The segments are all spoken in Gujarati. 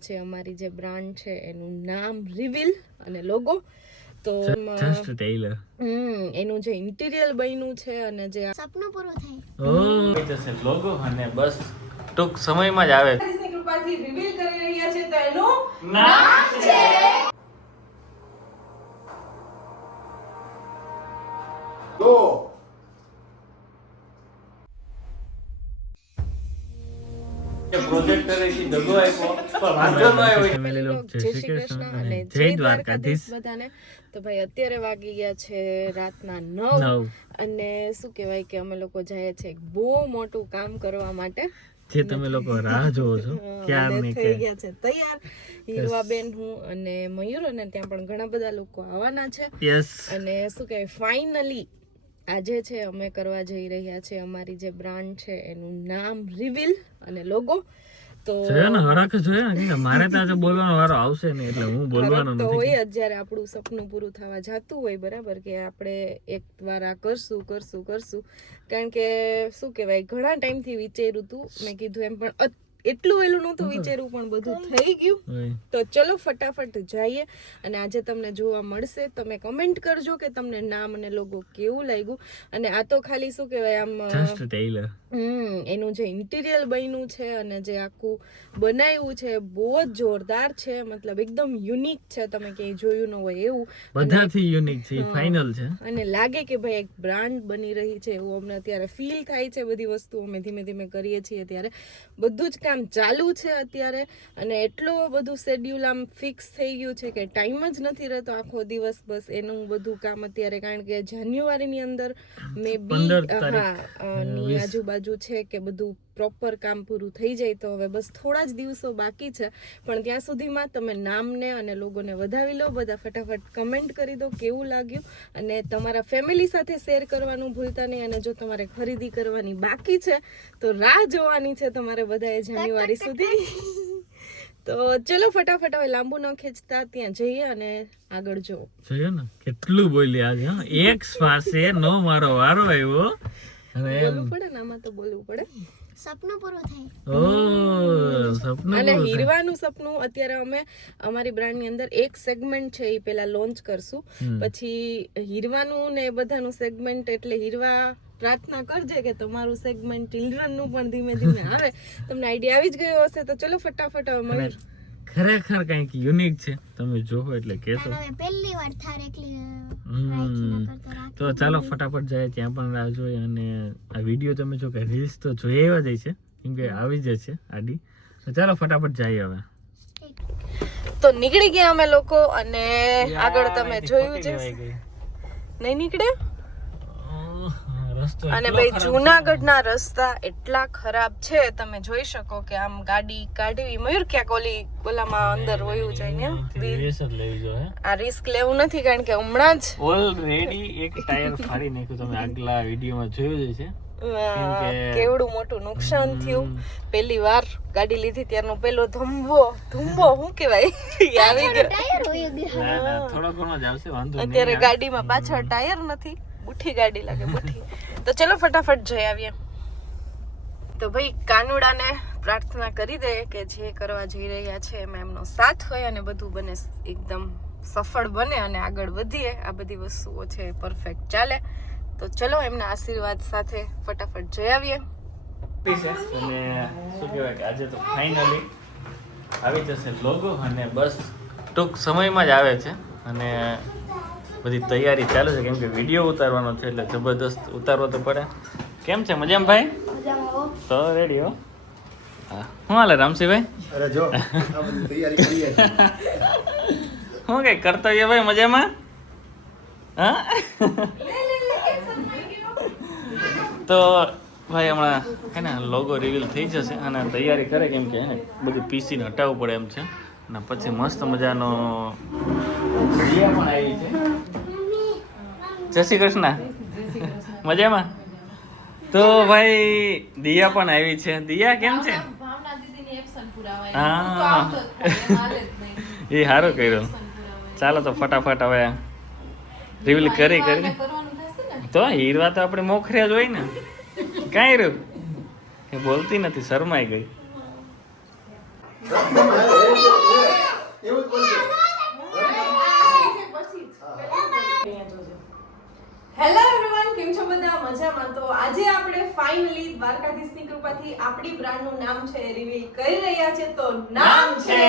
છે અમારી જે બ્રાન્ડ છે એનું નામ રિવીલ અને લોગો તો જસ્ટ ટેલર એનું જે ઇન્ટિરિયર બન્યું છે અને જે સપનું પૂરું થાય ઓ જશે લોગો અને બસ ટૂંક સમયમાં જ આવે ની કૃપાથી રિવીલ કરી રહ્યા છે તો એનું નામ છે પ્રોજેક્ટર થી દગો આપ્યો પણ વાંધો ન આવ્યો ફેમિલી લોક જય શ્રી કૃષ્ણ અને જય દ્વારકાધીશ બધાને તો ભાઈ અત્યારે વાગી ગયા છે રાતના 9 અને શું કહેવાય કે અમે લોકો જાય છે એક બહુ મોટું કામ કરવા માટે જે તમે લોકો રાહ જોવો છો ક્યારની થઈ ગયા છે તૈયાર હીરવાબેન હું અને મયુર અને ત્યાં પણ ઘણા બધા લોકો આવવાના છે યસ અને શું કહેવાય ફાઇનલી આજે છે અમે કરવા જઈ રહ્યા છે અમારી જે બ્રાન્ડ છે એનું નામ રિવીલ અને લોગો તો જોયો ને હરખ જોયો ને કે મારે તો આજે બોલવાનો વારો આવશે નહીં એટલે હું બોલવાનો તો નથી હોય જ જ્યારે આપણું સપનું પૂરું થવા જતું હોય બરાબર કે આપણે એક વાર આ કરશું કારણ કે શું કહેવાય ઘણા ટાઈમથી વિચાર્યું હતું મેં કીધું એમ પણ એટલું વહેલું નહોતું વિચાર્યું પણ બધું થઈ ગયું તો ચલો ફટાફટ જઈએ અને આજે તમને જોવા મળશે તમે કમેન્ટ કરજો કે તમને નામ અને લોગો કેવું લાગ્યું અને આ તો ખાલી શું કહેવાય આમ જસ્ટ ટેલર એનું જે ઇન્ટિરિયર બન્યું છે અને જે આખું બનાવ્યું છે બહુ જ જોરદાર છે મતલબ એકદમ યુનિક છે તમે ક્યાંય જોયું ન હોય એવું બધાથી યુનિક છે ફાઇનલ છે અને લાગે કે ભાઈ એક બ્રાન્ડ બની રહી છે એવું અમને અત્યારે ફીલ થાય છે બધી વસ્તુ અમે ધીમે ધીમે કરીએ છીએ ત્યારે બધું જ કામ ચાલુ છે અત્યારે અને એટલું બધું શેડ્યુલ આમ ફિક્સ થઈ ગયું છે કે ટાઈમ જ નથી રહેતો આખો દિવસ બસ એનું બધું કામ અત્યારે કારણ કે જાન્યુઆરીની અંદર મે બી ની આજુબાજુ છે કે બધું પ્રોપર કામ પૂરું થઈ જાય તો હવે બસ થોડા જ દિવસો બાકી છે પણ ત્યાં સુધીમાં તમે નામને અને લોગોને વધાવી લો બધા ફટાફટ કમેન્ટ કરી દો કેવું લાગ્યું અને તમારા ફેમિલી સાથે શેર કરવાનું ભૂલતા નહીં અને જો તમારે ખરીદી કરવાની બાકી છે તો રાહ જોવાની છે તમારે બધાએ જાન્યુઆરી સુધી તો ચલો ફટાફટ હવે લાંબુ ન ખેંચતા ત્યાં જઈએ અને આગળ જોયો ને કેટલું બોલી આજે એક શ્વાસે નો મારો વારો આવ્યો અને બોલવું પડે ને આમાં તો બોલવું પડે સપનું પૂરું થાય ઓ સપનું અને હીરવાનું સપનું અત્યારે અમે અમારી બ્રાન્ડ ની અંદર એક સેગમેન્ટ છે એ પેલા લોન્ચ કરશું પછી હીરવાનું ને એ બધાનું સેગમેન્ટ એટલે હીરવા પ્રાર્થના કરજે કે તમારું સેગમેન્ટ ચિલ્ડ્રન નું પણ ધીમે ધીમે આવે તમને આઈડિયા આવી જ ગયો હશે તો ચલો ફટાફટ હવે મયુર ખરેખર કંઈક યુનિક છે તમે જોવો એટલે કહેશો પહેલી વાર થાર એકલી તો ચાલો ફટાફટ જાય ત્યાં પણ રાહ જોઈએ અને આ વિડીયો તમે જો કે રીલ્સ તો જોઈ એવા જાય છે કેમ કે આવી જ છે આડી તો ચાલો ફટાફટ જઈએ હવે તો નીકળી ગયા અમે લોકો અને આગળ તમે જોયું છે નહીં નીકળે અને ભાઈ જૂનાગઢના રસ્તા એટલા ખરાબ છે તમે જોઈ શકો કે આમ ગાડી કાઢવી મયુર ક્યાંક ઓલામાં અંદર વયું જાય ને આ રિસ્ક લેવું નથી કારણ કે હમણાં જ ઓલરેડી એક ટાયર ફાડી નાખ્યું તમે આગલા વિડીયોમાં જોયું છે કેવડું મોટું નુકસાન થયું પહેલી વાર ગાડી લીધી ત્યારનો પેલો ધુંબો શું કહેવાય આવી ગયો થોડો ઘણો જ આવશે વાંધો નહીં અત્યારે ગાડીમાં પાછળ ટાયર નથી બુઠ્ઠી ગાડી લાગે બુઠ્ઠી તો ચલો ફટાફટ જઈ આવીએ તો ભાઈ કાનુડાને પ્રાર્થના કરી દે કે જે કરવા જઈ રહ્યા છે એમાં એમનો સાથ હોય અને બધું બને એકદમ સફળ બને અને આગળ વધીએ આ બધી વસ્તુઓ છે પરફેક્ટ ચાલે તો ચલો એમના આશીર્વાદ સાથે ફટાફટ જઈ આવીએ અને શું કહેવાય કે આજે તો ફાઇનલી આવી જશે લોગો અને બસ ટૂંક સમયમાં જ આવે છે અને બધી તૈયારી ચાલુ છે કેમ કે વિડીયો ઉતારવાનો છે એટલે જબરદસ્ત ઉતારવો તો પડે કેમ છે મજામાં ભાઈ તો રેડી હો હા શું હાલે રામસિંહભાઈ અરે જો આ બધી તૈયારી કરીએ શું કઈ કર્તવ્ય ભાઈ મજામાં હા તો ભાઈ હમણાં હે ને લોગો રિવીલ થઈ જશે અને તૈયારી કરે કેમ કે હે ને બધું પીસીને હટાવવું પડે એમ છે અને પછી મસ્ત મજાનો ઘડિયા પણ આવી છે જય શ્રી કૃષ્ણ મજામાં તો ભાઈ દિયા પણ આવી છે દિયા કેમ છે હા એ સારું કર્યું ચાલો તો ફટાફટ હવે રિવીલ કરી તો હીરવા તો આપણે મોખર્યા જ હોય ને કાંઈ રહ્યું બોલતી નથી શરમાઈ ગઈ નામ છે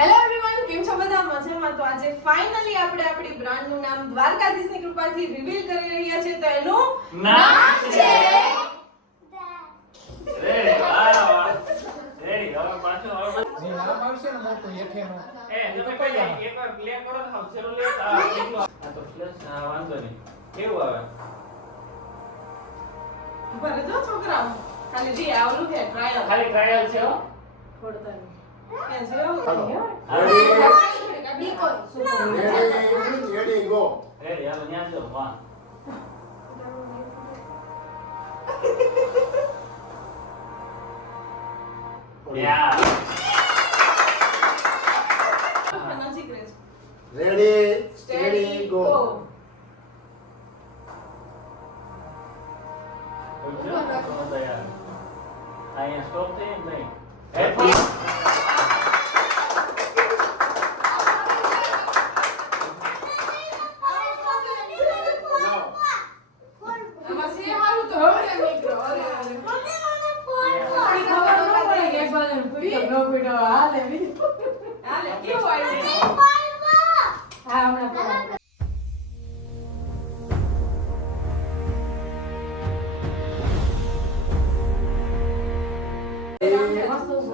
હેલો એવરીવન, કેમ છો બધા? મજામાં? તો આજે ફાઇનલી આપણે આપણી બ્રાન્ડનું નામ દ્વારકાધીશની કૃપાથી રિવીલ કરી રહ્યા છે. તો એનું નામ છે રેડી. વાહ વાહ, રેડી. હવે પાછો હવે નામ આવશે ને મોટું હેઠેનું. તમે કઈ એકવાર પ્લે કરો તો ચલો લે. આ તો ફ્લેશ વાંધો નહીં. કેવું આવે? ઉભા રહેજો છોકરાઓ. ખાલી જી આવલું છે ટ્રાયલ. ખાલી ટ્રાયલ છે હો. છોડતા નહીં. કે જેવું હાલો. નહીં, હો. Ready, go. રેડી. હાલો ન્યા જો. વાહ. યા. નજીક રહેજો. Ready, steady, go. અહીંયા સ્ટોપ થઈ એમ નહીં. Now. આમાં છે હારું તો હવે નીકળો. અરે અરે. આપણી ખબર ન પડી કે એક બાજુ પીડો ન પીડો. હાલે બીજું. હાલે કેવું આવ્યું? હા હમણાં પડો.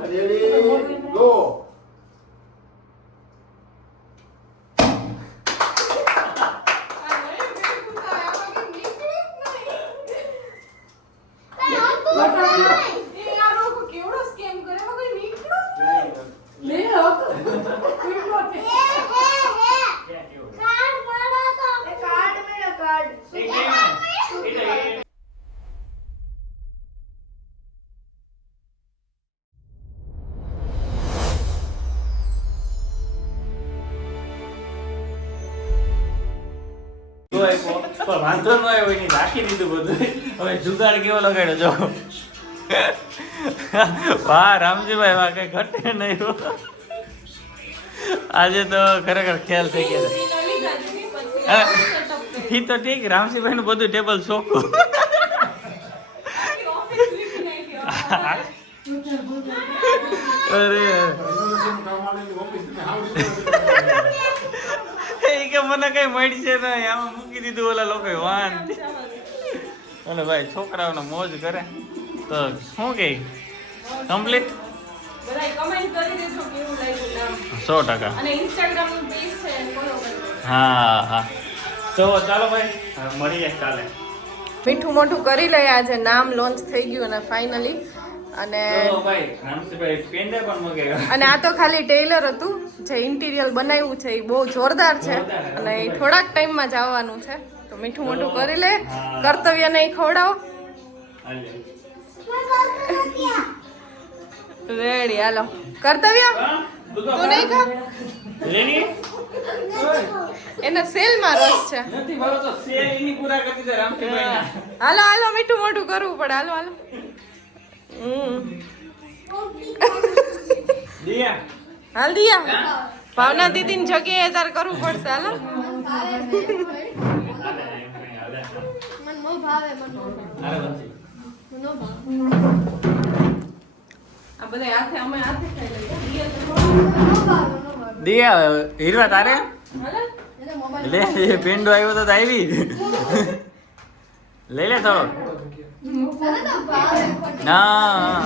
Ready, go. પણ વાંધો ન આવ્યો એની રાખી દીધું બધું. હવે જુગાડ કેવો લગાડ્યો જો. વાહ રામજીભાઈ, વાહ કઈ ઘટે નહીં હો. આજે તો ખરેખર ખ્યાલ થઈ ગયો. ઈ તો ઠીક, રામજીભાઈ નું બધું ટેબલ સોખું. અરે એ કે મને કઈ મળી છે ને આમાં મૂકી દીધું ઓલા લોકો વાન. અને ભાઈ છોકરાઓને મોજ કરે તો શું કે કમ્પ્લીટ બધાય કમેન્ટ કરી દેજો કેવું લાગ્યું નામ. 100%. અને ઇન્સ્ટાગ્રામ નું પેજ છે એને ફોલો કરજો. હા હા. તો ચાલો ભાઈ મળીએ કાલે. મીઠું મોઢું કરી લઈએ. આજે નામ લોન્ચ થઈ ગયું અને ફાઇનલી. અને તો ભાઈ રામજીભાઈ પેંડા પણ મગાવ્યા. અને આ તો ખાલી ટેલર હતું જે ઇન્ટિરિયર બનાવ્યું છે એ બહુ જોરદાર છે અને એ થોડાક ટાઈમમાં જ આવવાનું છે. તો મીઠું મોઢું કરી લે. કર્તવ્ય નહીં ખવડાવો. રેડી હાલો. કર્તવ્ય તું નહીં ખા. લેની એને સેલમાં રસ છે. નથી મારો તો સેલ એની પૂરા કરી દીધા રામજીભાઈ. હાલો હાલો મીઠું મોઢું કરવું પડે. હાલો હાલો. દિયા હાલ દિયા ભાવના દીદી ની જગ્યાએ તાર કરવું પડશે. હાલો આ બધા હાથે અમે હાથે ખાઈ લઈએ. દિયા હીરવા તારે હાલો લે એ પેંડો આવ્યો તો આવી લઈ લે થોડો. ના